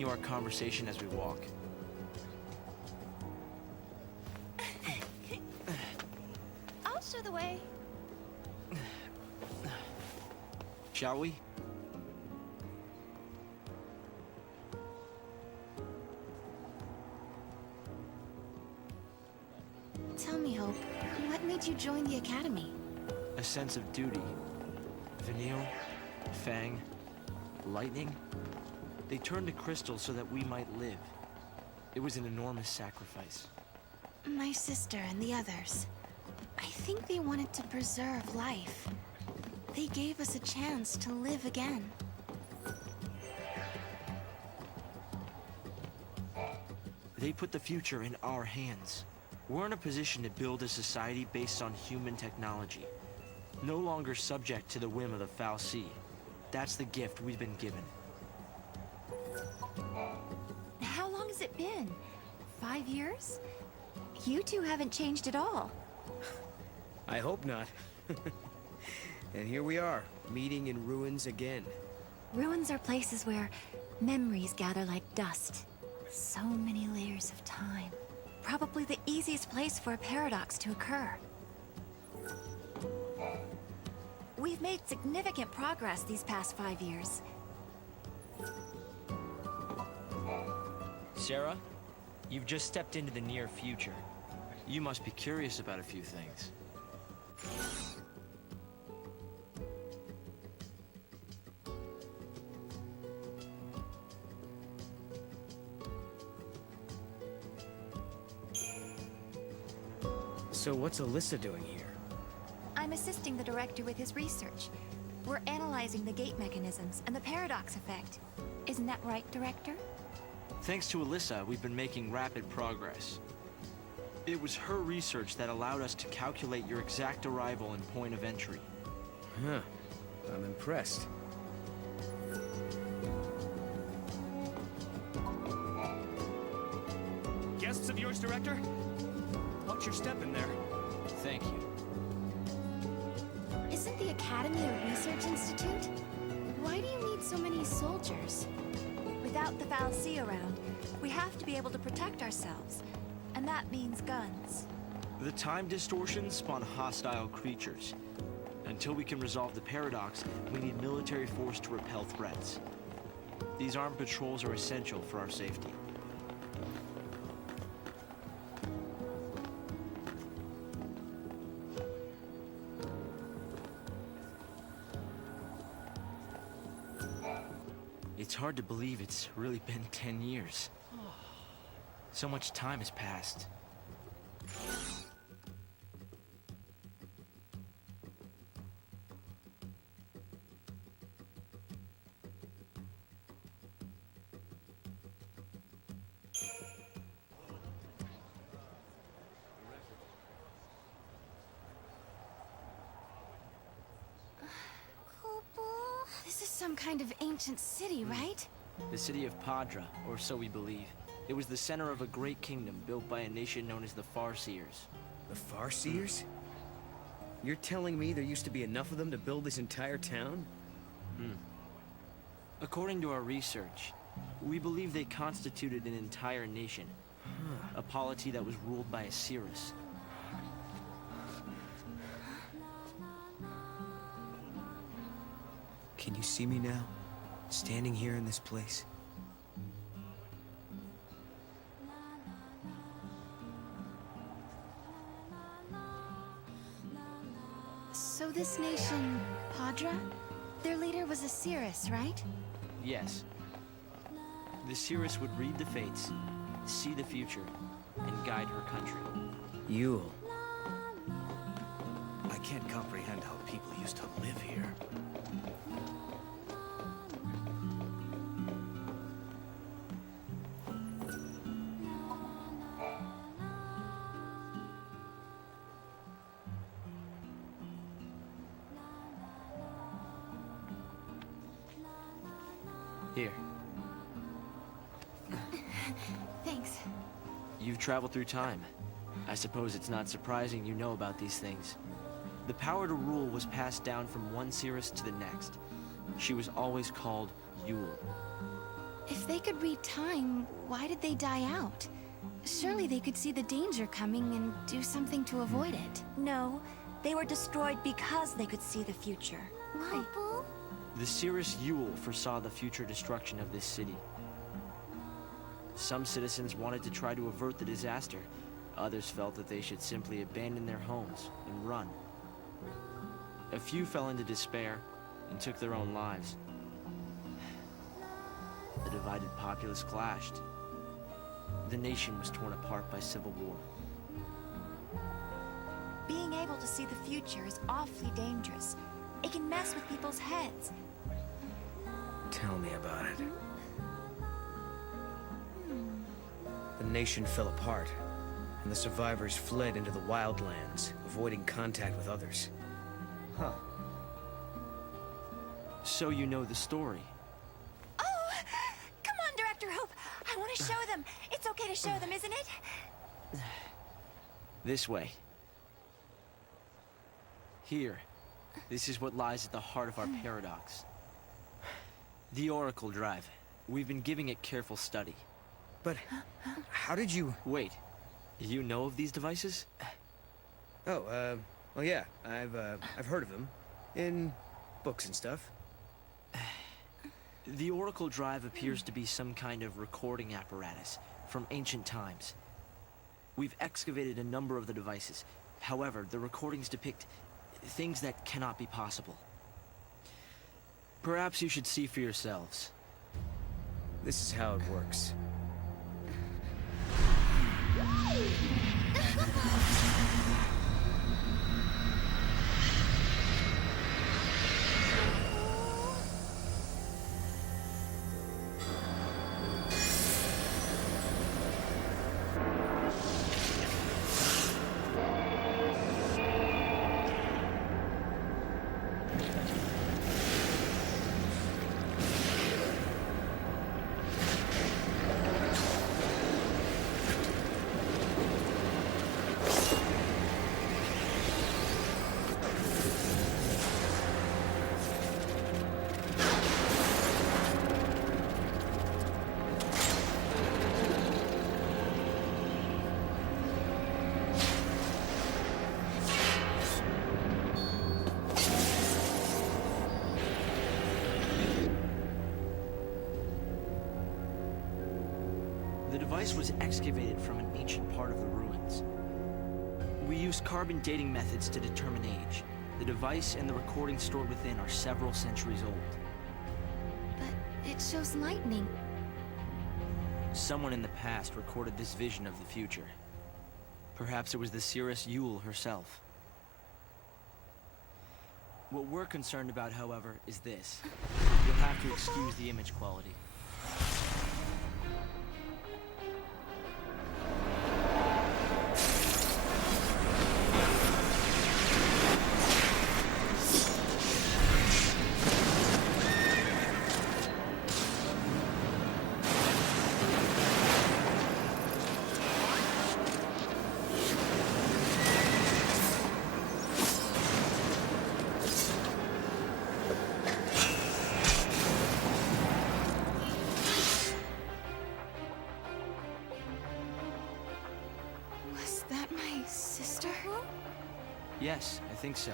continue our conversation as we walk. I'll show the way. Shall we? Tell me, Hope, what made you join the Academy? A sense of duty. Vanille, Fang, Lightning, they turned to Crystal so that we might live. It was an enormous sacrifice. My sister and the others. I think they wanted to preserve life. They gave us a chance to live again. They put the future in our hands. We're in a position to build a society based on human technology. No longer subject to the whim of the Foul Sea. That's the gift we've been given. How long has it been? 5 years? You two haven't changed at all. I hope not. And here we are, meeting in ruins again. Ruins are places where memories gather like dust. So many layers of time. Probably the easiest place for a paradox to occur. We've made significant progress these past 5 years. Sarah, you've just stepped into the near future. You must be curious about a few things. So what's Alyssa doing here? I'm assisting the director with his research. We're analyzing the gate mechanisms and the paradox effect. Isn't that right, Director? Thanks to Alyssa, we've been making rapid progress. It was her research that allowed us to calculate your exact arrival and point of entry. Huh. I'm impressed. Guests of yours, Director? Watch your step in there. Thank you. Isn't the Academy a research institute? Why do you need so many soldiers? Without the Foul Sea around, we have to be able to protect ourselves. And that means guns. The time distortions spawn hostile creatures. Until we can resolve the paradox, we need military force to repel threats. These armed patrols are essential for our safety. It's hard to believe it's really been 10 years. So much time has passed. This is some kind of ancient city, right? The city of Padra, or so we believe. It was the center of a great kingdom built by a nation known as the Farseers. The Farseers? You're telling me there used to be enough of them to build this entire town? According to our research, we believe they constituted an entire nation. A polity that was ruled by a Cirrus. Can you see me now? Standing here in this place? So this nation, Padra? Their leader was a Cirrus, right? Yes. The Cirrus would read the fates, see the future, and guide her country. Yule. I can't comprehend how people used to live here. Here. Thanks. You've traveled through time. I suppose it's not surprising you know about these things. The power to rule was passed down from one Cirrus to the next. She was always called Yule. If they could read time, why did they die out? Surely they could see the danger coming and do something to avoid it. No, they were destroyed because they could see the future. Why? The Cirrus Yule foresaw the future destruction of this city. Some citizens wanted to try to avert the disaster. Others felt that they should simply abandon their homes and run. A few fell into despair and took their own lives. The divided populace clashed. The nation was torn apart by civil war. Being able to see the future is awfully dangerous. It can mess with people's heads. Tell me about it. The nation fell apart, and the survivors fled into the wildlands, avoiding contact with others. Huh. So you know the story. Oh! Come on, Director Hope! I want to show them! It's okay to show them, isn't it? This way. Here. This is what lies at the heart of our paradox. The Oracle Drive. We've been giving it careful study. But how did you... Wait. You know of these devices? Oh, well, yeah. I've heard of them. In books and stuff. The Oracle Drive appears to be some kind of recording apparatus from ancient times. We've excavated a number of the devices. However, the recordings depict things that cannot be possible. Perhaps you should see for yourselves. This is how it works. The device was excavated from an ancient part of the ruins. We used carbon dating methods to determine age. The device and the recording stored within are several centuries old. But it shows lightning. Someone in the past recorded this vision of the future. Perhaps it was the Cirrus Yule herself. What we're concerned about, however, is this. You'll have to excuse the image quality. Yes, I think so.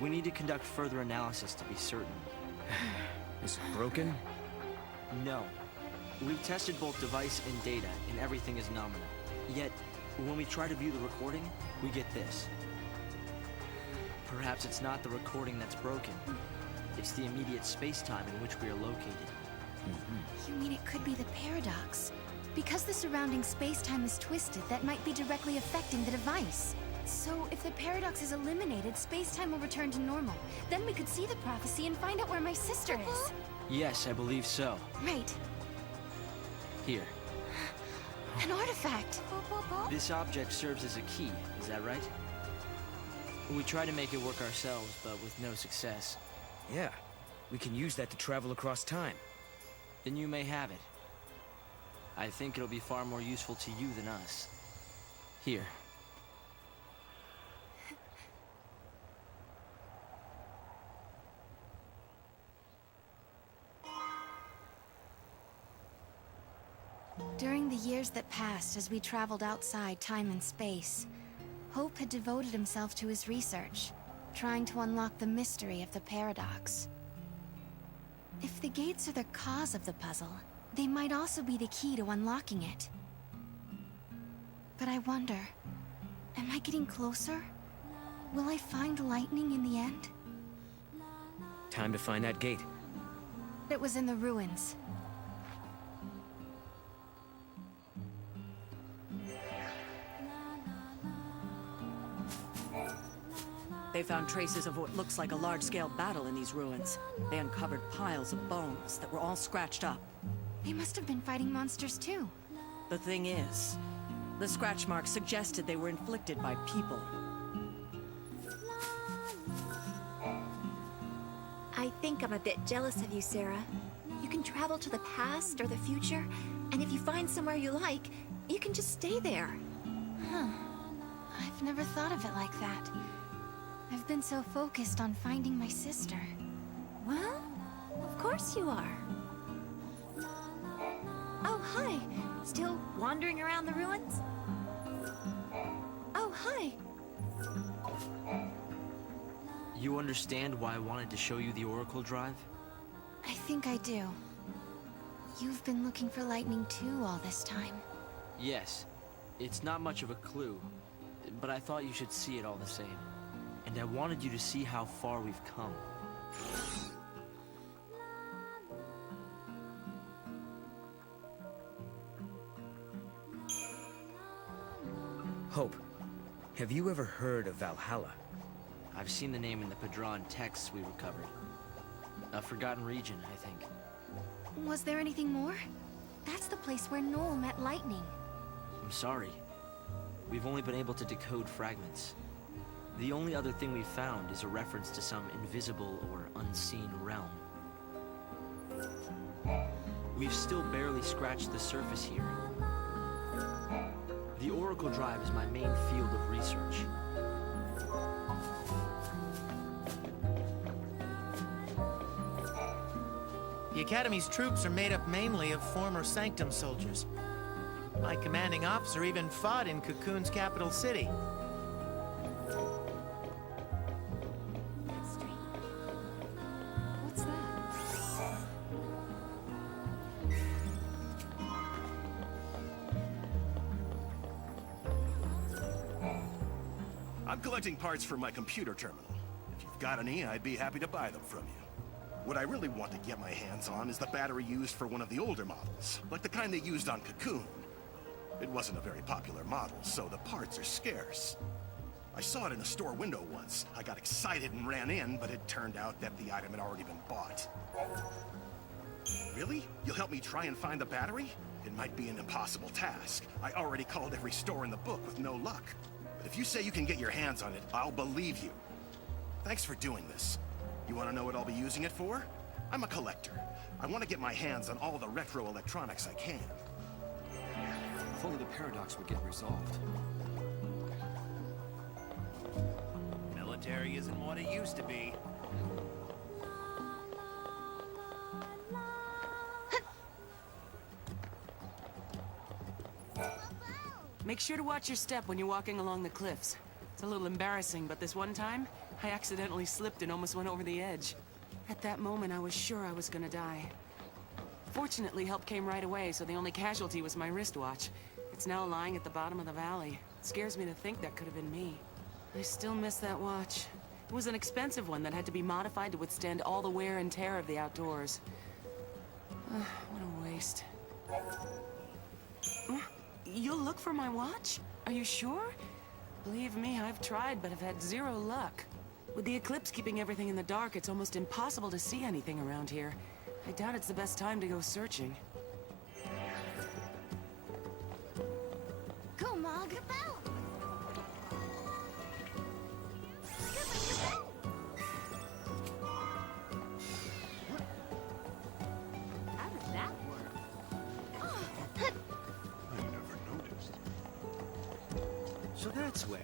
We need to conduct further analysis to be certain. Is it broken? No. We've tested both device and data, and everything is nominal. Yet, when we try to view the recording, we get this. Perhaps it's not the recording that's broken. It's the immediate space-time in which we are located. You mean it could be the paradox? Because the surrounding space-time is twisted, that might be directly affecting the device. So, if the paradox is eliminated, space-time will return to normal. Then we could see the prophecy and find out where my sister is. Yes, I believe so. Right. Here. An artifact. This object serves as a key, is that right? We tried to make it work ourselves, but with no success. Yeah. We can use that to travel across time. Then you may have it. I think it'll be far more useful to you than us. Here. During the years that passed as we traveled outside time and space, Hope had devoted himself to his research, trying to unlock the mystery of the paradox. If the gates are the cause of the puzzle, they might also be the key to unlocking it. But I wonder, am I getting closer? Will I find lightning in the end? Time to find that gate. It was in the ruins. They found traces of what looks like a large-scale battle in these ruins. They uncovered piles of bones that were all scratched up. They must have been fighting monsters too. The thing is, the scratch marks suggested they were inflicted by people. I think I'm a bit jealous of you, Sarah. You can travel to the past or the future, and if you find somewhere you like, you can just stay there. Huh. I've never thought of it like that. I've been so focused on finding my sister. Well, of course you are. Oh, hi. Still wandering around the ruins? Oh, hi. You understand why I wanted to show you the Oracle Drive? I think I do. You've been looking for lightning too all this time. Yes. It's not much of a clue, but I thought you should see it all the same. And I wanted you to see how far we've come. Hope, have you ever heard of Valhalla? I've seen the name in the Padron texts we recovered. A forgotten region, I think. Was there anything more? That's the place where Noel met lightning. I'm sorry. We've only been able to decode fragments. The only other thing we've found is a reference to some invisible or unseen realm. We've still barely scratched the surface here. The Oracle Drive is my main field of research. The Academy's troops are made up mainly of former Sanctum soldiers. My commanding officer even fought in Cocoon's capital city. What's that? I'm collecting parts for my computer terminal. If you've got any, I'd be happy to buy them from you. What I really want to get my hands on is the battery used for one of the older models, like the kind they used on Cocoon. It wasn't a very popular model, so the parts are scarce. I saw it in a store window once. I got excited and ran in, but it turned out that the item had already been bought. Really? You'll help me try and find the battery? It might be an impossible task. I already called every store in the book with no luck. But if you say you can get your hands on it, I'll believe you. Thanks for doing this. You want to know what I'll be using it for? I'm a collector. I want to get my hands on all the retro electronics I can. If only the paradox would get resolved. Military isn't what it used to be. Make sure to watch your step when you're walking along the cliffs. It's a little embarrassing, but this one time, I accidentally slipped and almost went over the edge. At that moment, I was sure I was gonna die. Fortunately, help came right away, so the only casualty was my wristwatch. It's now lying at the bottom of the valley. It scares me to think that could have been me. I still miss that watch. It was an expensive one that had to be modified to withstand all the wear and tear of the outdoors. What a waste. You'll look for my watch? Are you sure? Believe me, I've tried, but have had zero luck. With the eclipse keeping everything in the dark, it's almost impossible to see anything around here. I doubt it's the best time to go searching. Go, Mog! How did that work? I never noticed. So that's where.